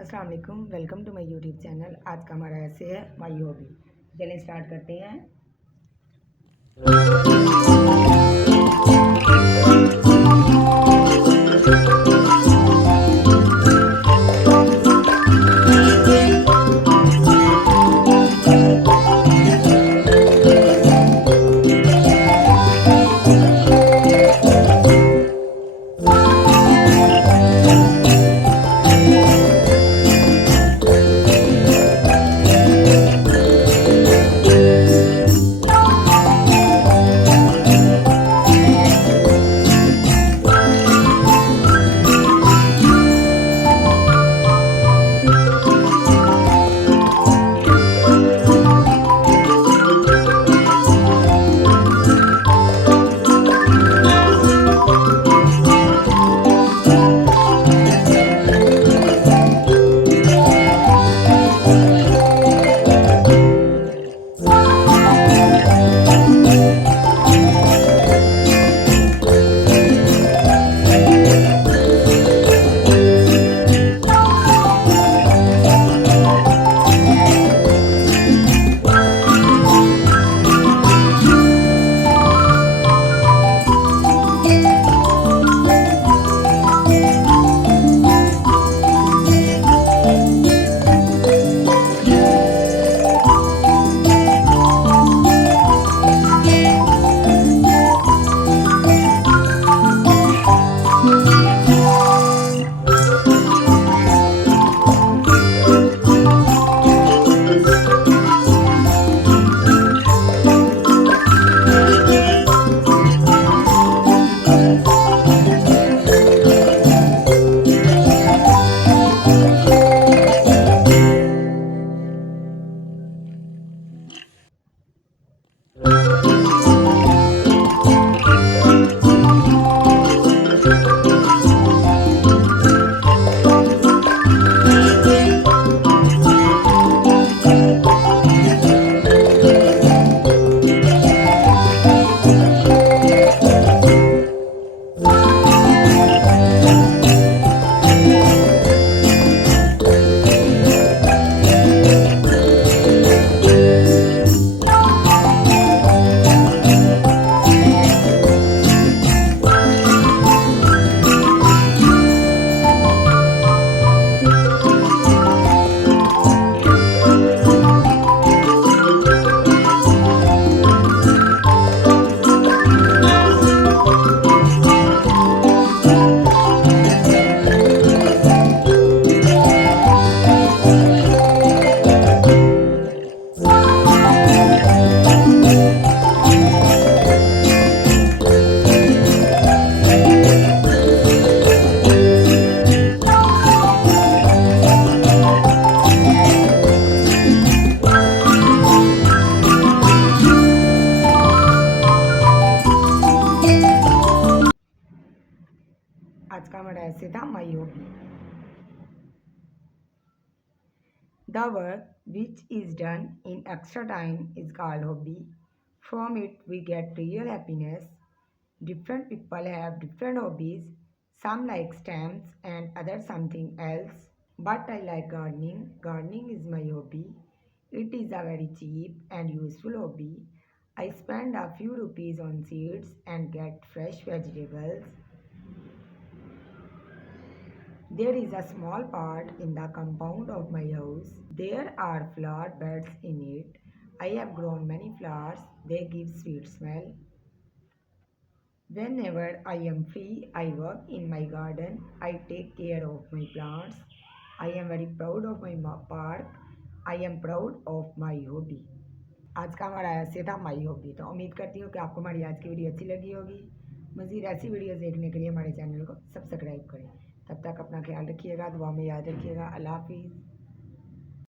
अस्सलाम वालेकुम, welcome to my YouTube channel. आज का हमारा ऐसे है माय हॉबी। चलिए स्टार्ट करते हैं। आज का हमारा ऐसे था my hobby. The work which is done in extra time is called hobby. From it we get real happiness. Different people have different hobbies. Some like stamps and others something else. But I like gardening. Gardening is my hobby. It is a very cheap and useful hobby. I spend a few rupees on seeds and get fresh vegetables. There is a small part in the compound of my house. There are flower beds in it. I have grown many flowers. They give sweet smell. Whenever I am free, I work in my garden. I take care of my plants. I am very proud of my park. I am proud of my hobby. आज का हमारा ऐसे था my hobby. तो उम्मीद करती हूँ कि आपको हमारी आज की वीडियो अच्छी लगी होगी। मज़ीद ऐसी वीडियोस देखने के लिए हमारे चैनल को सब्सक्राइब करें। तब तक अपना ख्याल रखिएगा, दुआ में याद रखिएगा। अल्लाह हाफिज़।